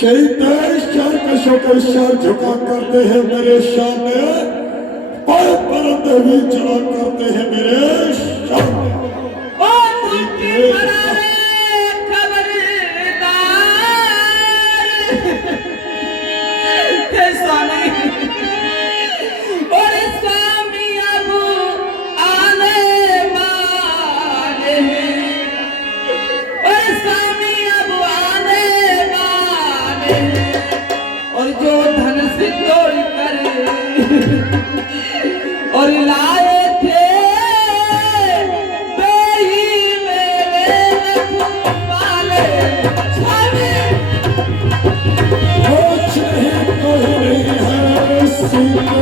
Sir कशों के sir झुका करते हैं मेरे सामने, पर परंदे भी चला करते हैं मेरे सामने। और जो धन से तोड़ कर और लाए थे बेही मेरे नखवाले छावे कुछ नहीं है सीने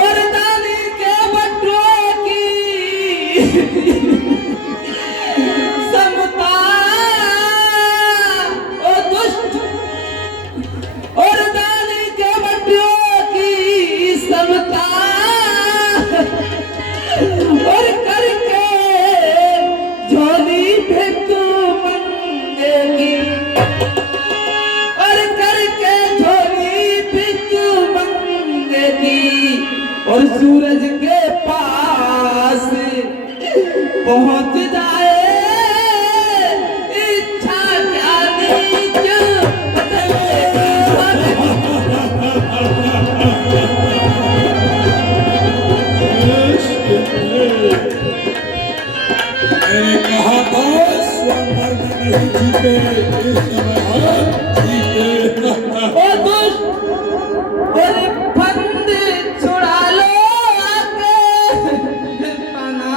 और दानी के बटुओं की समता ओ दुष्ट और दानी के बटुओं की समता और करके झोली भिख मंगेगी और करके झोली भिख मंगेगी और सूरज के पास पहुंच जाए इच्छा क्या नीच बदलेगी। मैंने कहा था स्वयंवर में नहीं जीते, इस समय जीते। ओ दुष्ट और फंद छुड़ा लो आके पना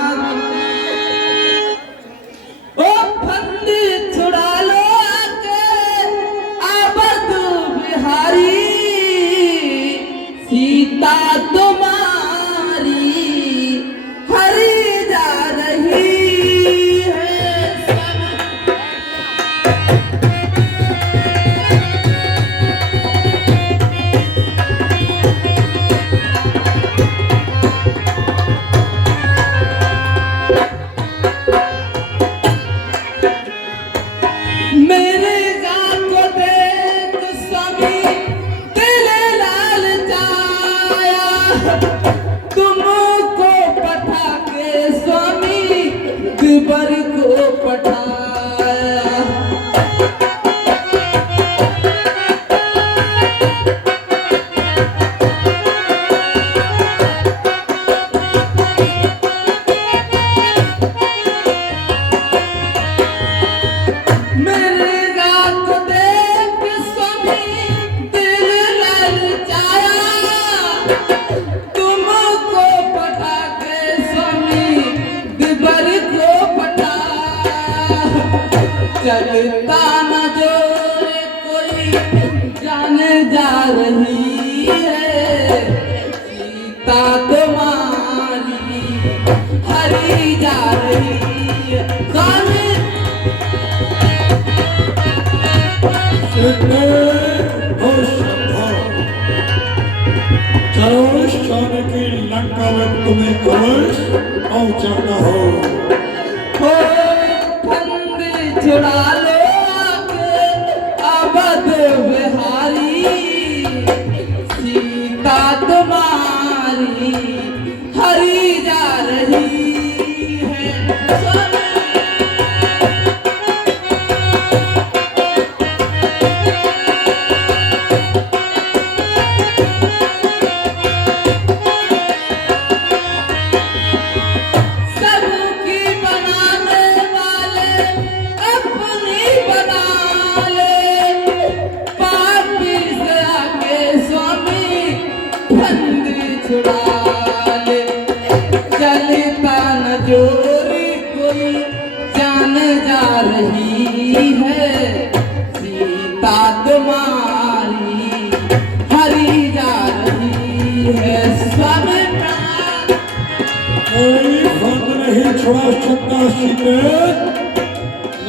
ओ फंद छुड़ा लो आके आबद बिहारी सीता तुम्हारी हरी जा रही है। मेरे गाँव को देख स्वामी दिल लाल जाया तुमको पठा के स्वामी दिबर को पठाया। मेरे गाँव को देख स्वामी दिल ललचाया तुमको पठा के स्वामी दिबर को पठाया। चलता न जोर कोई जाने जा रही है सीता तुम्हारी हरी जा रही है। स्वामी चलो शान की लंका में तुम्हें अवश्य पहुंचाना हो। फंद छुड़ा लो आके अवध बिहारी सीता तुम्हारी हरी जा रही है। छोड़ा सकता सीते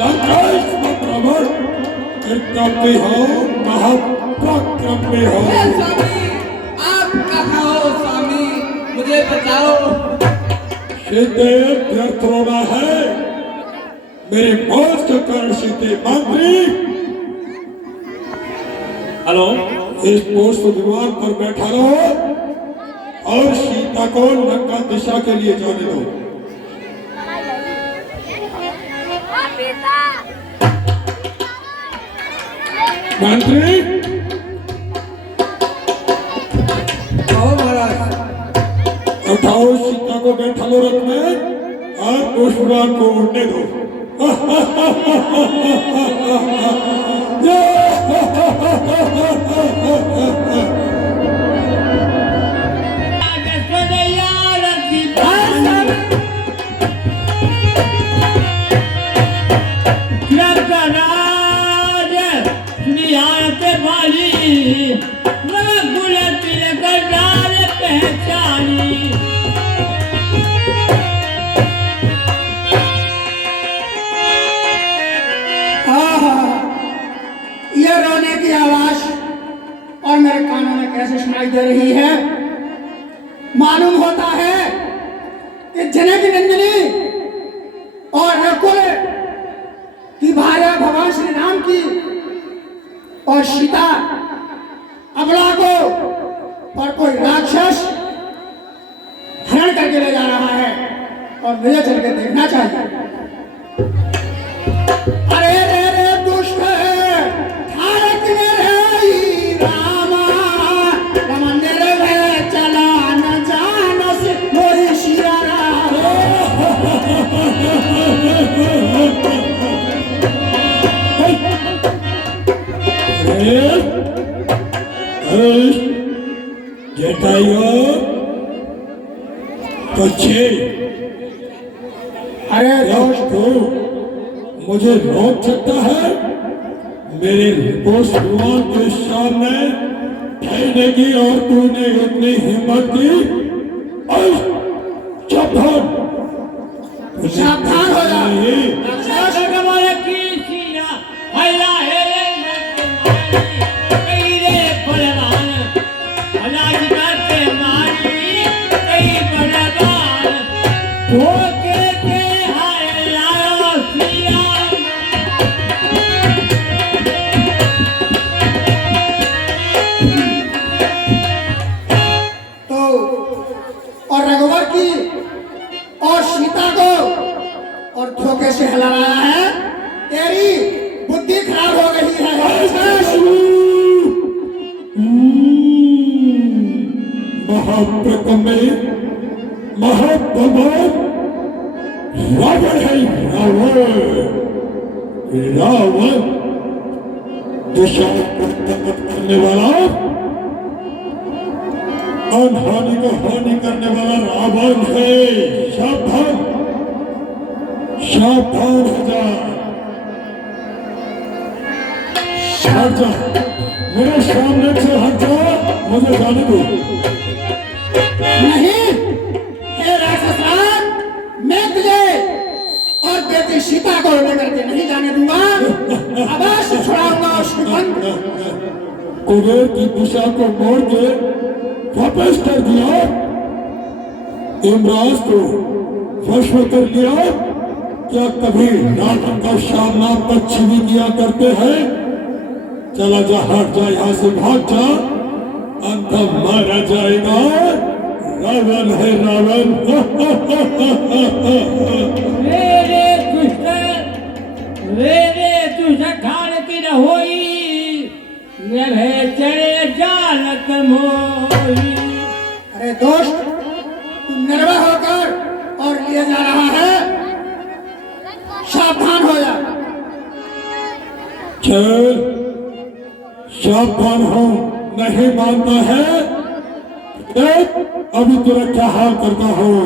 लंकेश रावण कृतज्ञ हो महापराक्रमी हो। हे स्वामी, आप कहाँ हो स्वामी, मुझे बताओ। सीते व्यर्थ रोना है मेरे मौत के कारण। सीते मंत्री हेलो, इस पुष्प विमान पर बैठा रहो और सीता को लंका दिशा के लिए जाने दो। मंत्री कहो महाराज। उठाओ सीता को बैठा लो रथ में और पुष्प विमान को उड़ने दो। ये रोने की आवाज और मेरे कानों में कैसे सुनाई दे रही है। मालूम होता है कि जनक नंदिनी और नकुल की भार्या भगवान श्री राम की और सीता अबला को और कोई राक्षस हरण करके ले जा रहा है और मुझे चल के देखना चाहिए। अरे रे रे दुष्ट भारत में रे रामा मंदिर में चला न जान से मोरी शिरा। जटायु बच्चे अरे दोस्त को मुझे रोक सकता है? मेरे पुष्प विमान के सामने ठहरने की और तूने इतनी हिम्मत की? सावधान सावधान हो जा। तो और रघुवर की और सीता को और धोखे से हलाया है। तेरी बुद्धि खराब हो गई है। महाप्रकम्य महाबलवान रावण है। रावण दिशा करने वाला और हानि को हानि करने वाला रावण है। सावधान सावधान हो जा। हट जा मेरे सामने से, हट जा, मुझे जाने दो। नहीं, हे राक्षस राज, मैं तुझे और बेटी सीता को लेकर के नहीं जाने दूंगा। अवश्य छुड़ाऊंगा उसको बंद। कुबेर की दिशा को मोड़ के वापस कर दिया। यमराज को वश में कर लिया। क्या कभी नाटक का सामना पक्षी भी किया करते हैं? चला जा, हट जा, यहाँ से भाग जा, अंत मारा जाएगा। रावण है रावण। मेरे तुझे खान की न होई, चढ़े जालत मोई। अरे दोस्त, तू निर्भय होकर और लिए जा रहा है। सावधान हो जा। चल सावधान हो। नहीं मानता है? देख अभी तेरा क्या हाल करता हूँ।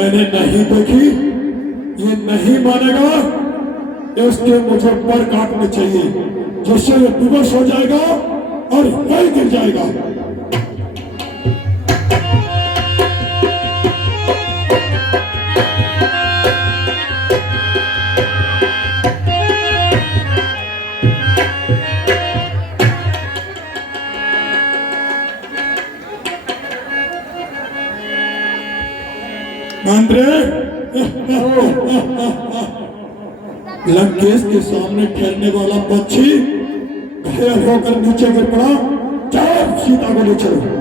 मैंने नहीं देखी, ये नहीं मानेगा, इसके मुझे पर काटने चाहिए, जिससे ये विवश हो जाएगा और वही गिर जाएगा। मंत्री, लंकेश के सामने ठहरने वाला पक्षी घायल होकर नीचे गिर पड़ा। जाओ सीता को ले चलो।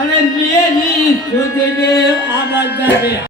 અને મેરી સુધીને આ બધા